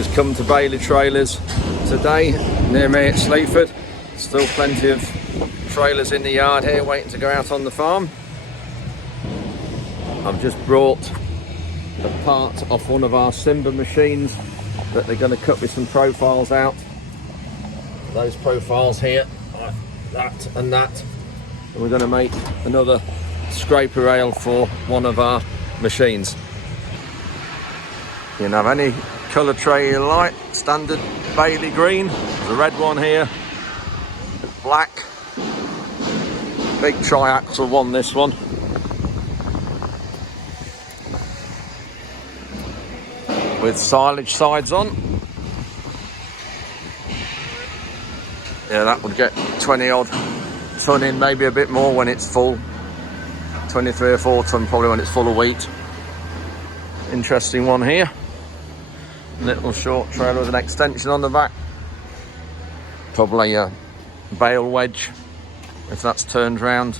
Just come to Bailey Trailers today, near me at Sleaford. Still plenty of trailers in the yard here waiting to go out on the farm. I've just brought a part off one of our Simba machines that they're going to cut with some profiles out. Those profiles here, like that and that. And we're going to make another scraper rail for one of our machines. You can have any colour tray you like. Standard Bailey green. There's a red one here. Black. Big triaxle one, this one. With silage sides on. Yeah, that would get 20 odd ton in, maybe a bit more when it's full. 23 or 4 ton probably when it's full of wheat. Interesting one here. Little short trailer with an extension on the back. Probably a bale wedge if that's turned round.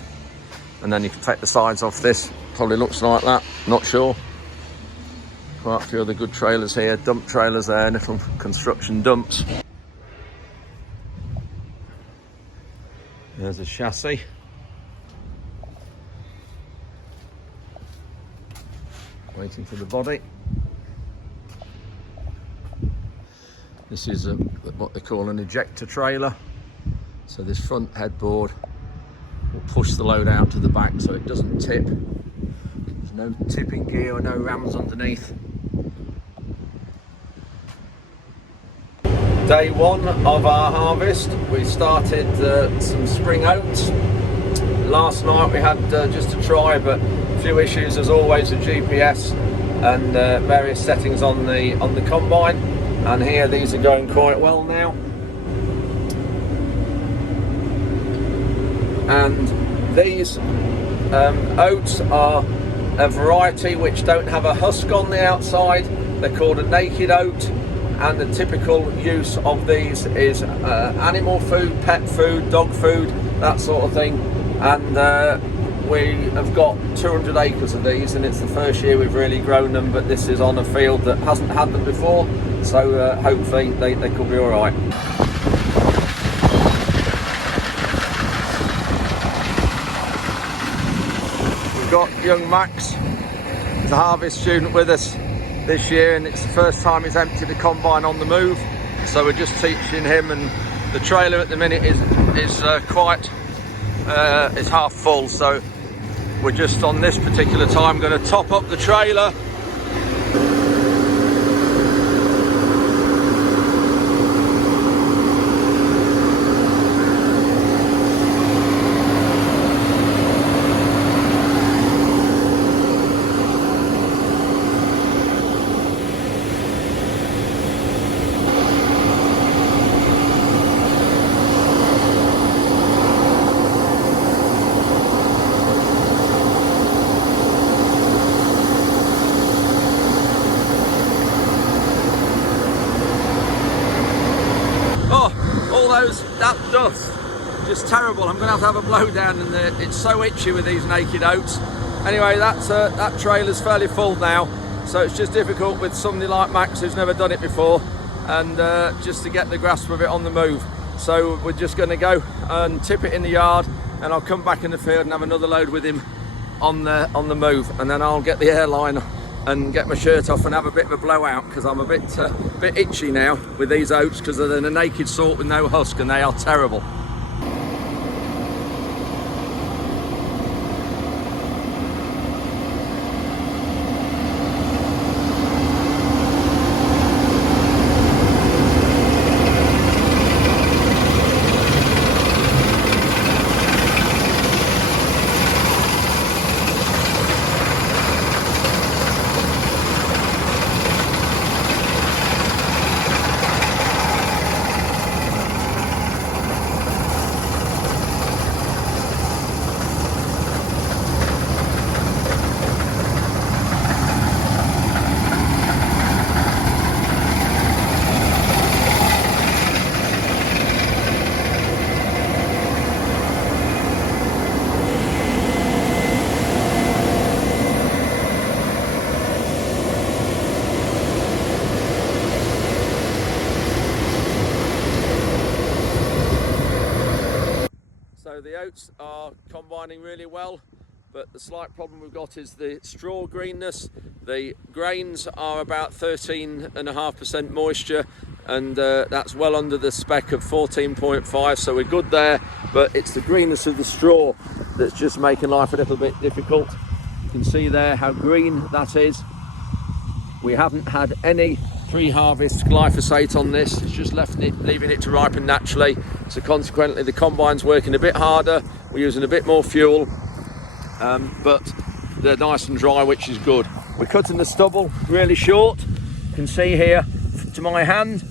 And then you can take the sides off this. Probably looks like that, not sure. Quite a few other good trailers here, dump trailers there, little construction dumps. There's a chassis. Waiting for the body. This is what they call an ejector trailer. So this front headboard will push the load out to the back so it doesn't tip. There's no tipping gear or no rams underneath. Day one of our harvest, we started some spring oats. Last night we had just a try, but a few issues as always with GPS and various settings on the combine. And here these are going quite well now. And these oats are a variety which don't have a husk on the outside. They're called a naked oat. And the typical use of these is animal food, pet food, dog food, that sort of thing. And we have got 200 acres of these, and it's the first year we've really grown them, but this is on a field that hasn't had them before, so hopefully they could be all right. We've got young Max, he's a harvest student with us this year, and it's the first time he's emptied a combine on the move, so we're just teaching him. And the trailer at the minute is half full, so we're just on this particular time going to top up the trailer. That dust, just terrible. I'm going to have a blow down, and it's so itchy with these naked oats. Anyway, that trailer's fairly full now, so it's just difficult with somebody like Max who's never done it before, and just to get the grasp of it on the move. So we're just going to go and tip it in the yard, and I'll come back in the field and have another load with him on the move, and then I'll get the airline and get my shirt off and have a bit of a blowout, because I'm a bit itchy now with these oats, because they're the naked sort with no husk, and they are terrible. So the oats are combining really well, but the slight problem we've got is the straw greenness. The grains are about 13.5% moisture, and that's well under the spec of 14.5, so we're good there, but it's the greenness of the straw that's just making life a little bit difficult. You can see there how green that is. We haven't had any pre-harvest glyphosate on this, it's just leaving it to ripen naturally, so consequently the combine's working a bit harder, we're using a bit more fuel, but they're nice and dry, which is good. We're cutting the stubble really short, you can see here to my hand,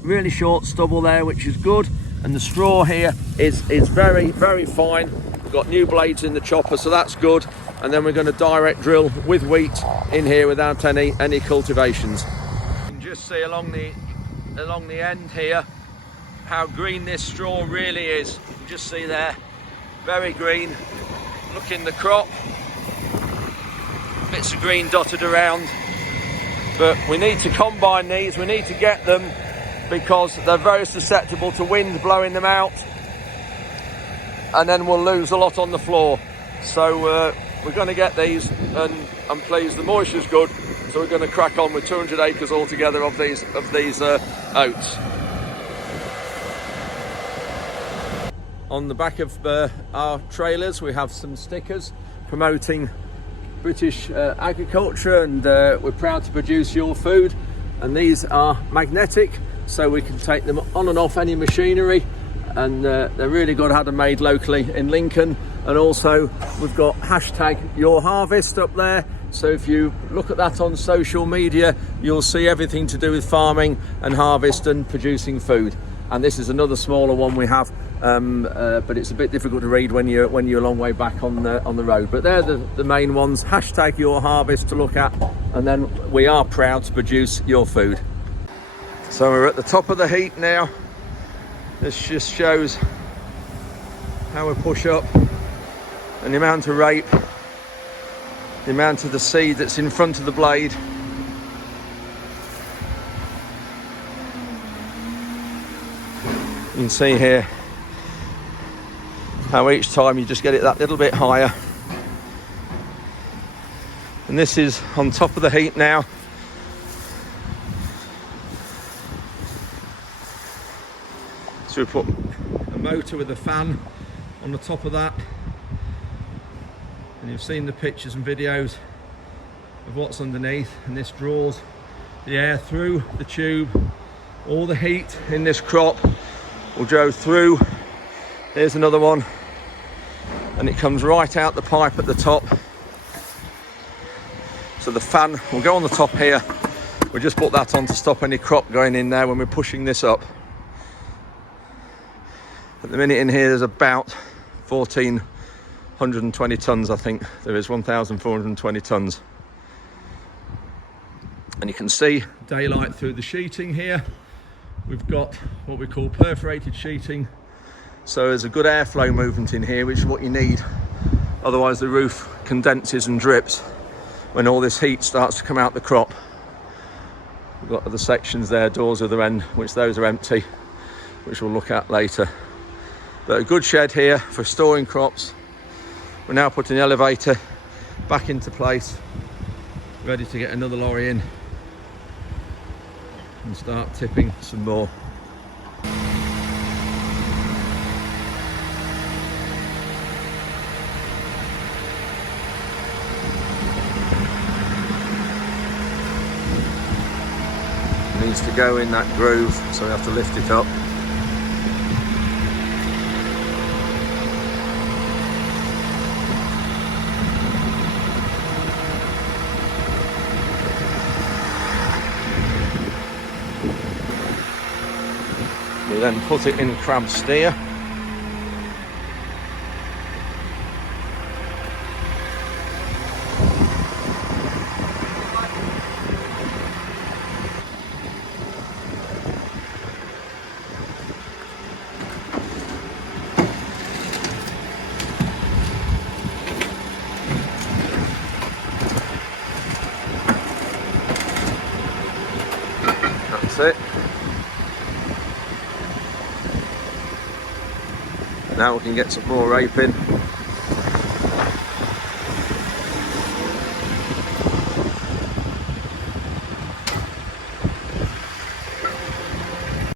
really short stubble there, which is good, and the straw here is very, very fine. We've got new blades in the chopper, so that's good, and then we're going to direct drill with wheat in here without any cultivations. You can just see along the end here how green this straw really is. You can just see there, very green. Look in the crop, bits of green dotted around, but we need to combine these, we need to get them, because they're very susceptible to wind blowing them out, and then we'll lose a lot on the floor. So we're going to get these, and I'm pleased the moisture's good, so we're going to crack on with 200 acres altogether of these oats. On the back of our trailers we have some stickers promoting British agriculture, and we're proud to produce your food, and these are magnetic, so we can take them on and off any machinery, and they're really good, had them made locally in Lincoln. And also we've got #YourHarvest up there, so if you look at that on social media you'll see everything to do with farming and harvest and producing food. And this is another smaller one we have, but it's a bit difficult to read when you're a long way back on the road. But they're the main ones. #YourHarvest to look at, and then we are proud to produce your food. So we're at the top of the heap now. This just shows how we push up, and the amount of rape, the amount of the seed that's in front of the blade. You can see here how each time you just get it that little bit higher. And this is on top of the heap now. So we put a motor with a fan on the top of that, and you've seen the pictures and videos of what's underneath, and this draws the air through the tube. All the heat in this crop will go through. Here's another one, and it comes right out the pipe at the top. So the fan will go on the top here. We just put that on to stop any crop going in there when we're pushing this up. At the minute in here there's about 1,420 tonnes, I think. There is 1,420 tonnes. And you can see daylight through the sheeting here. We've got what we call perforated sheeting. So there's a good airflow movement in here, which is what you need. Otherwise the roof condenses and drips when all this heat starts to come out the crop. We've got other sections there, doors at the end, which those are empty, which we'll look at later. But a good shed here for storing crops. We're now putting the elevator back into place, ready to get another lorry in and start tipping some more. It needs to go in that groove, so we have to lift it up. We then put it in crab steer. That's it. Now we can get some more raping.